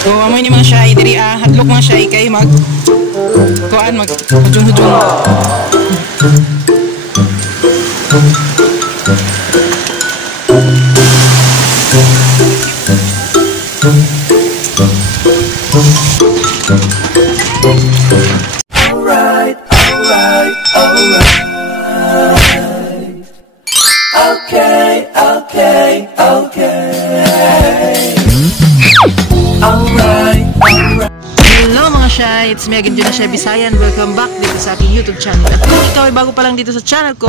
So amoy ni mga siyay diri hadlok mga siyay kay mag hujung-hujung. Alright. Okay. Alright. Hello mga shy, it's me again, Juna Shy Bisayan. Welcome back dito sa aking YouTube channel. At kung ikaw ay bago pa lang dito sa channel ko,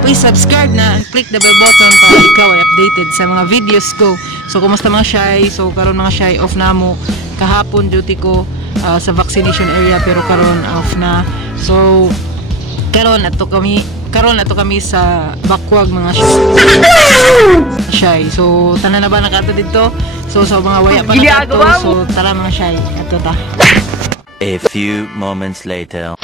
please subscribe na, click the bell button para ikaw ay updated sa mga videos ko. So kumusta mga shy? So karon mga shy, off na mo. Kahapon duty ko sa vaccination area pero karon off na. So karon ato kami sa Bakwag mga shy. So tanan na ba nakato dito? So sa mga waya pa nakato. So tara mga shy, ato ta. A few moments later.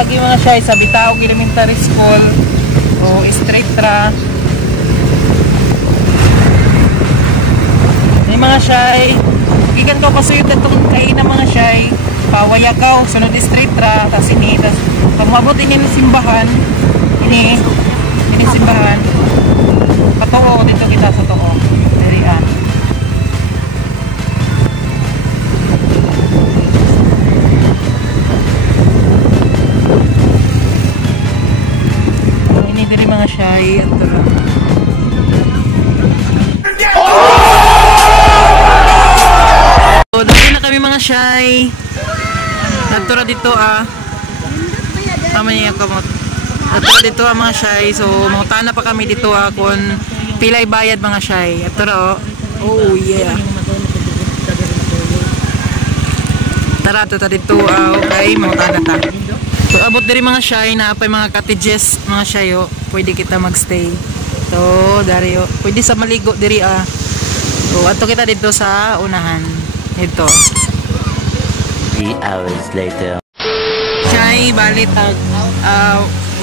Agi mga shy sa Bitaog Elementary School o straight tra ni mga shy gikan ko pasuyod itong kain ng mga shy pawayakaw sunod straight tra tas ini tas pagmabot ini ng simbahan ini simbahan patuo dito kita sa tuo dirian. Diri mga shy ato ra. So dito na kami mga shy. Ato ra dito Tama niya kamot. Ato ra dito mga shy. So mangutana pa kami dito kung pilay bayad mga shy. Ato ra oh yeah. Tara ato ta dito okay mangutana ta. So abot diri mga shy na apay mga cottages mga shy pwede kita magstay. So dari pwede sa maligo diri So ato kita dito sa unahan. Ito. 3 hours later. Shy balit 100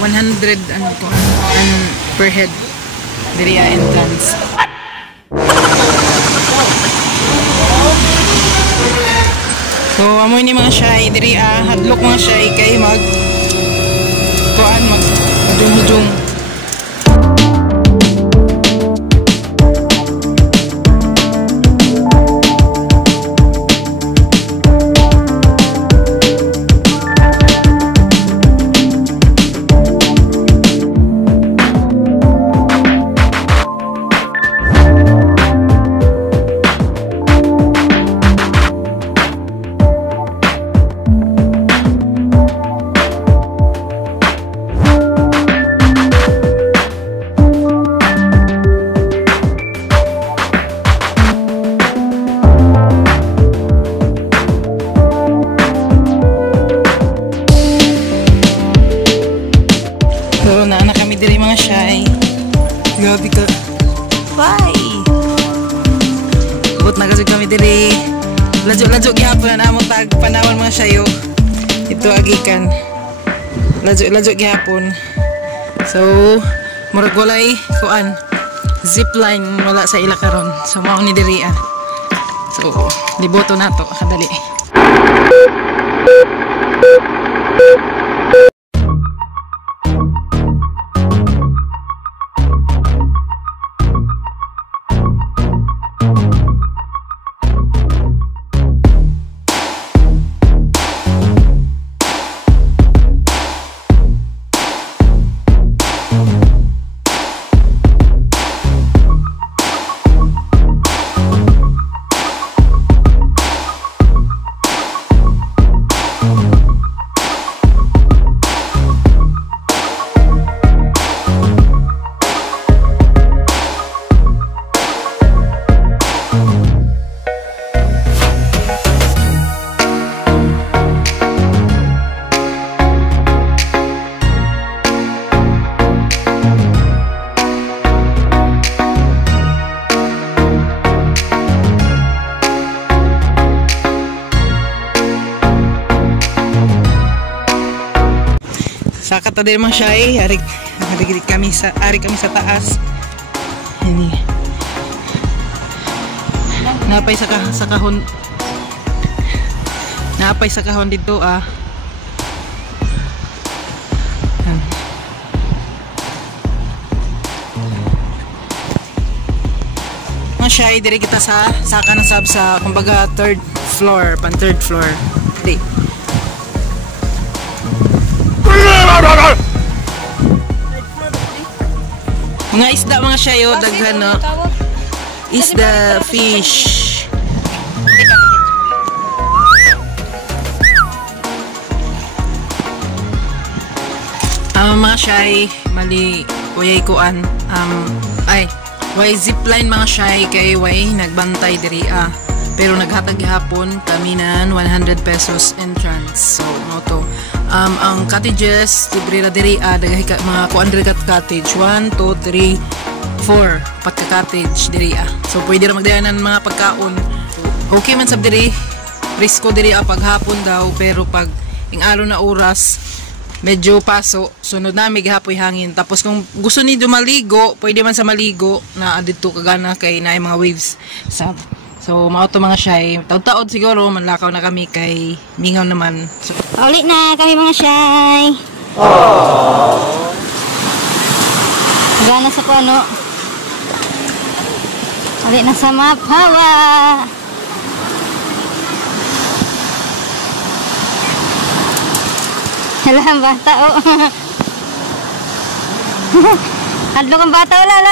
per head diri entrance. So amoy ni mga shy diri hadlok mga shy kay mag hujung-hujung. So naana kami diri mga shy. Grabe ka. Bye. But nagasig kami diri. Lajo-lajo gihapon na among tag panawon mga shy. Ito agikan. Lajo-lajo gihapon. So murag walay kuan zipline wala sa ila karon. So mao ni diri So liboto nato kadali. Lakad ta din mga shy. Ari kami sa taas. Ini. Napay sa kahon. Napay sa kahon dito ah. Mga shy, dire kita sa saka ng sab sa kumbaga third floor. Di. Mga isda mga shy, daghan no. Isda, fish. Mga shy, mali wayay kuan. Way zipline mga shy kay way nagbantay diri pero naghatag gihapon kami nan 100 pesos entrance. So mo to. Ang cottages libre ra diri daghay ka mga kuan diri kat cottage 1 2 3 4 pat ka cottage diri So pwede ra magdayanan mga pagkaon. Okay man sab diri. Risko diri paghapon daw pero pag ingalo na oras medyo paso, sunod na may gahapoy hangin. Tapos kung gusto niyo maligo, pwede man sa maligo na dito kagana kay naay mga waves. So mao to mga shy. Taud-taod siguro manlakaw na kami kay mingaw naman. So, ulit na kami mga shy. Gana sa puno. Ulit na sa Mapawa. Alam bata Hadlo kang bata la